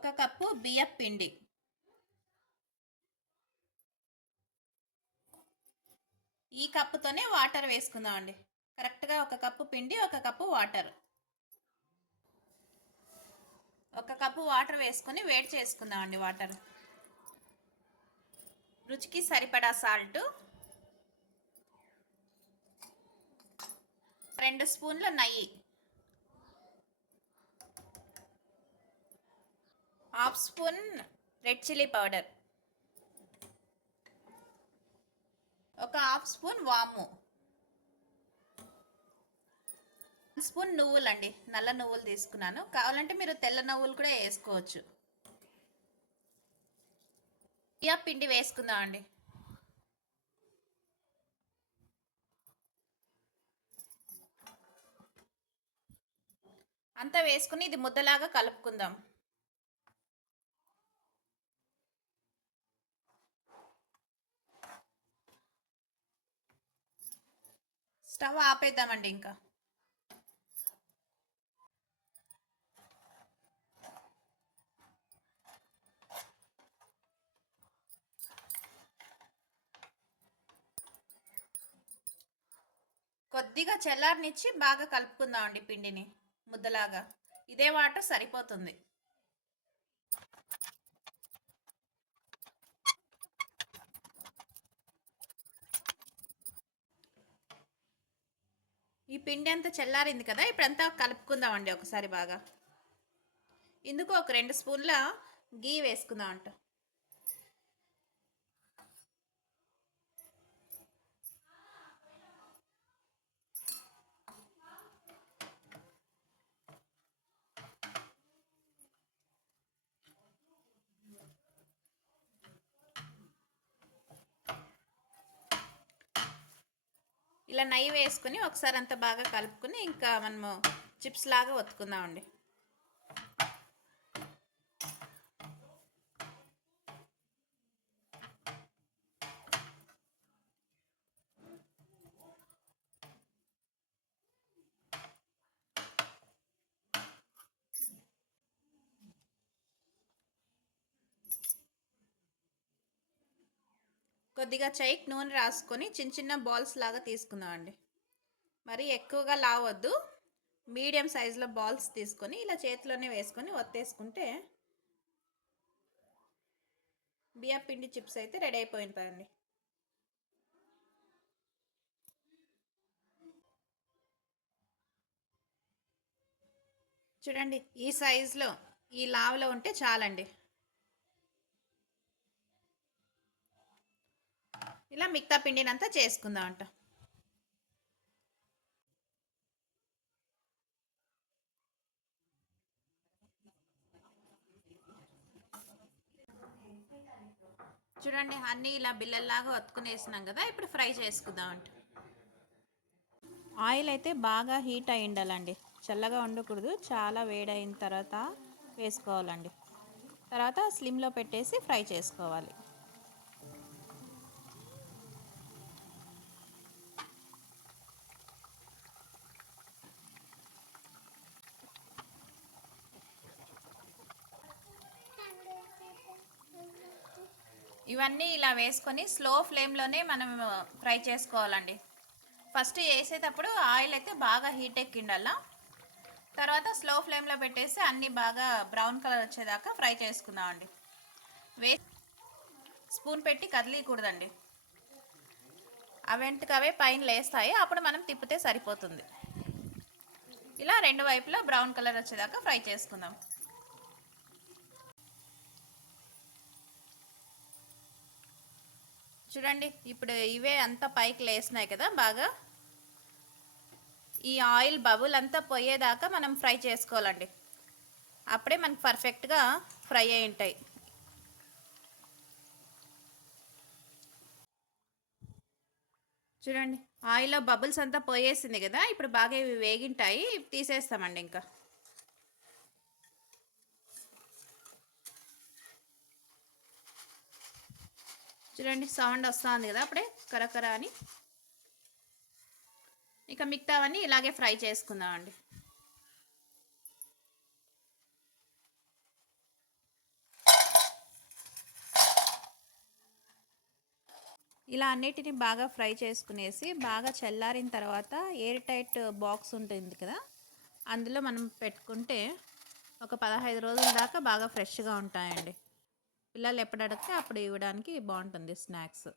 ఒక కప్పు బియ్యం పిండి. ఈ కప్పుతోనే వాటర్ వేసుకుందామండి కరెక్ట్గా ఒక కప్పు పిండి ఒక కప్పు వాటర్. ఒక కప్పు వాటర్ వేసుకొని వేడి చేసుకుందామండి వాటర్. రుచికి సరిపడా సాల్ట్. రెండు స్పూన్ల నెయ్యి. Half spoon red chilli powder. ఒక హాఫ్ స్పూన్ వాము. స్పూన్ నువ్వులు అండి నల్ల నువ్వులు తీసుకున్నాను. కావాలంటే మీరు తెల్ల నువ్వులు కూడా వేసుకోవచ్చు. బియ్య పిండి వేసుకుందాం అండి అంతా వేసుకుని ఇది ముద్దలాగా కలుపుకుందాం. స్టవ్ ఆపేద్దామండి ఇంకా. కొద్దిగా చల్లారనిచ్చి బాగా కలుపుకుందామండి పిండిని ముద్దలాగా. ఇదే వాటర్ సరిపోతుంది. పిండి అంతా చల్లారింది కదా ఇప్పుడంతా కలుపుకుందామండి ఒకసారి బాగా. ఇందుకు ఒక రెండు స్పూన్ల గీ వేసుకుందాం అంట ఇలా నెయ్యి వేసుకుని ఒకసారి అంతా బాగా కలుపుకుని ఇంకా మనము చిప్స్ లాగా ఒత్తుకుందామండి. కొద్దిగా చైక్ నూనె రాసుకొని చిన్న చిన్న బాల్స్ లాగా తీసుకుందామండి. మరి ఎక్కువగా లావద్దు. మీడియం సైజులో బాల్స్ తీసుకొని ఇలా చేతిలోనే వేసుకొని ఒత్తేసుకుంటే బియ్య పిండి చిప్స్ అయితే రెడీ అయిపోయిందండి చూడండి ఈ సైజులో ఈ లావులో ఉంటే చాలండి. ఇలా మిగతా పిండినంతా చేసుకుందాం అంట చూడండి అన్నీ ఇలా బిల్లల్లాగా ఒత్తుకునేసినాం కదా ఇప్పుడు ఫ్రై చేసుకుందాం అంట ఆయిల్ అయితే బాగా హీట్ అయి ఉండాలండి చల్లగా ఉండకూడదు చాలా వేడైన తర్వాత వేసుకోవాలండి. తర్వాత స్లిమ్లో పెట్టేసి ఫ్రై చేసుకోవాలి. ఇవన్నీ ఇలా వేసుకొని స్లో ఫ్లేమ్లోనే మనం ఫ్రై చేసుకోవాలండి. ఫస్ట్ వేసేటప్పుడు ఆయిల్ అయితే బాగా హీట్ ఎక్కిండల్లా. తర్వాత స్లో ఫ్లేమ్లో పెట్టేసి అన్నీ బాగా బ్రౌన్ కలర్ వచ్చేదాకా ఫ్రై చేసుకుందామండి. వే స్పూన్ పెట్టి కదిలీకూడదండి. అవెంటికవే పైన లేస్తాయి. అప్పుడు మనం తిప్పితే సరిపోతుంది. ఇలా రెండు వైపులా బ్రౌన్ కలర్ వచ్చేదాకా ఫ్రై చేసుకుందాం. చూడండి ఇప్పుడు ఇవే అంతా పైకి లేసినాయి కదా బాగా. ఈ ఆయిల్ బబుల్ అంతా పోయేదాకా మనం ఫ్రై చేసుకోవాలండి. అప్పుడే మనకు పర్ఫెక్ట్గా ఫ్రై అయి ఉంటాయి. చూడండి ఆయిల్లో బబుల్స్ అంతా పోయేసింది కదా ఇప్పుడు బాగా ఇవి వేగింటాయి తీసేస్తామండి ఇంకా. చూడండి సౌండ్ వస్తుంది కదా అప్పుడే కరకర అని. ఇక మిగతావన్నీ ఇలాగే ఫ్రై చేసుకుందామండి ఇలా అన్నిటిని బాగా ఫ్రై చేసుకునేసి బాగా చల్లారిన తర్వాత ఎయిర్ టైట్ బాక్స్ ఉంటుంది కదా అందులో మనం పెట్టుకుంటే ఒక పదహైదు రోజుల దాకా బాగా ఫ్రెష్గా ఉంటాయండి. పిల్లలు ఎప్పుడు అడిగితే అప్పుడు ఇవ్వడానికి బాగుంటుంది స్నాక్స్.